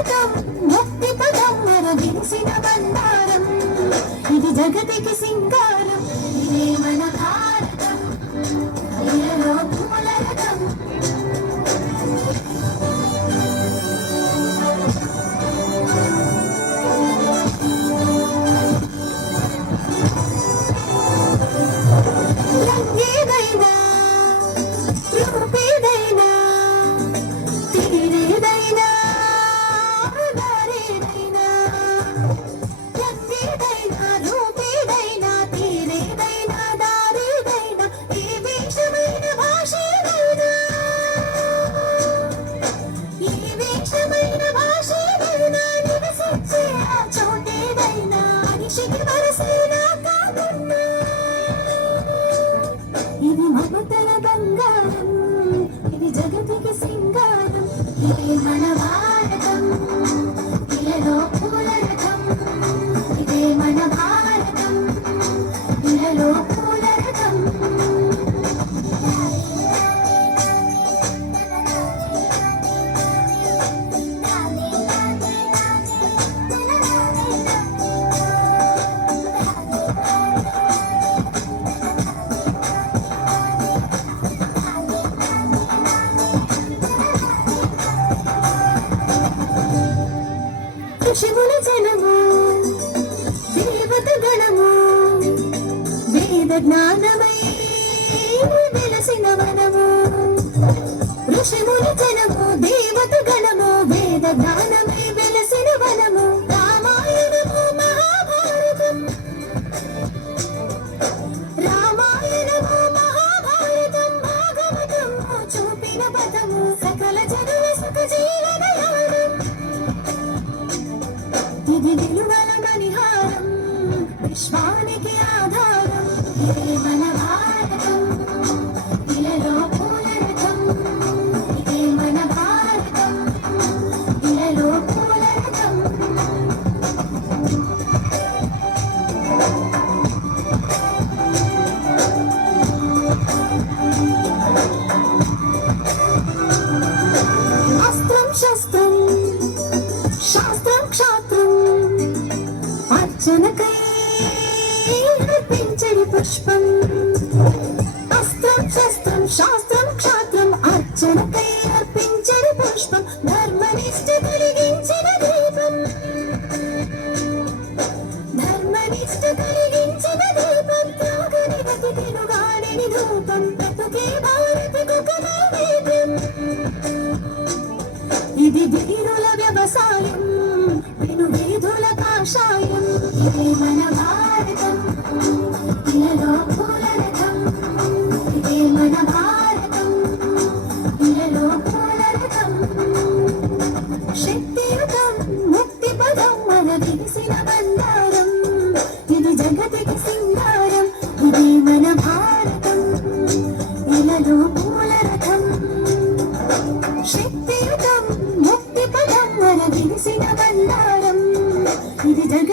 శక్తియుతం ముక్తి పదం మరవించిన బండారం ఇది జగతికి సింగారం ఇదే మన భారతం ఇలలో పూలరథం రంగేదైనా రూపేదైనా తీరేదైనా దారేదైనా రంగేదైనా రూపేదైనా తీరేదైనా దారేదైనా ఏ వేషమైన భాషేదైనా ఏ వేషమైన భాషేదైనా నివసించే ఆ చోటేదైనా మనిషికి వరసైనా కాకున్నా ఇది మమతల బంగారం ఇది జగతికి సింగారం ఇదే మన భారతం ఇలలో పూలరథం ఇదే మన భారతం ఇలలో పూలరథం ఋషిముల జనము దేవత గణము వేద జ్ఞానమై వెలసిన వనము ఋషిముల జనము దేవత గణము వేద జ్ఞానమై వెలసిన వనము రామాయణము మహాభారతం రామాయణము మహాభారతం భాగవతం చూపిన పదము సకల జనుల సుఖ జీవన యానం ఇది విలువల గనిహారం విశ్వానికి ఆధారం ఇదే మన భారతం ఇలలో పూలరథం ఇదే మన భారతం ఇలలో పూలరథం అస్త్రం శస్త్రం శాస్త్రం క్షాత్రం అర్చనకై అర్పించడి పుష్పం అస్త్రం శస్త్రం శాస్త్రం క్షాత్రం అర్చనకై అర్పించడి పుష్పం ధర్మనిష్ట కలిగించిన దీపం ధర్మనిష్ట కలిగించిన దీపం త్యాగని గతి తిరుగాడిని ధూపం బ్రతుకే భారతకు నైవేద్యం ఇది వీరుల వ్యవసాయం వినువీధుల కాషాయం ఇదే మన భారతం ఇలలో పూలరథం ఇదే మన భారతం ఇలలో పూలరథం శక్తియుతం ముక్తి పదం మరవించిన బండారం ఇది జగతికి సింగారం ఇదే మన భారతం ఇలలో పూలరథం శక్తియుతం ముక్తి పదం మరవించిన బండారం ఇది జగ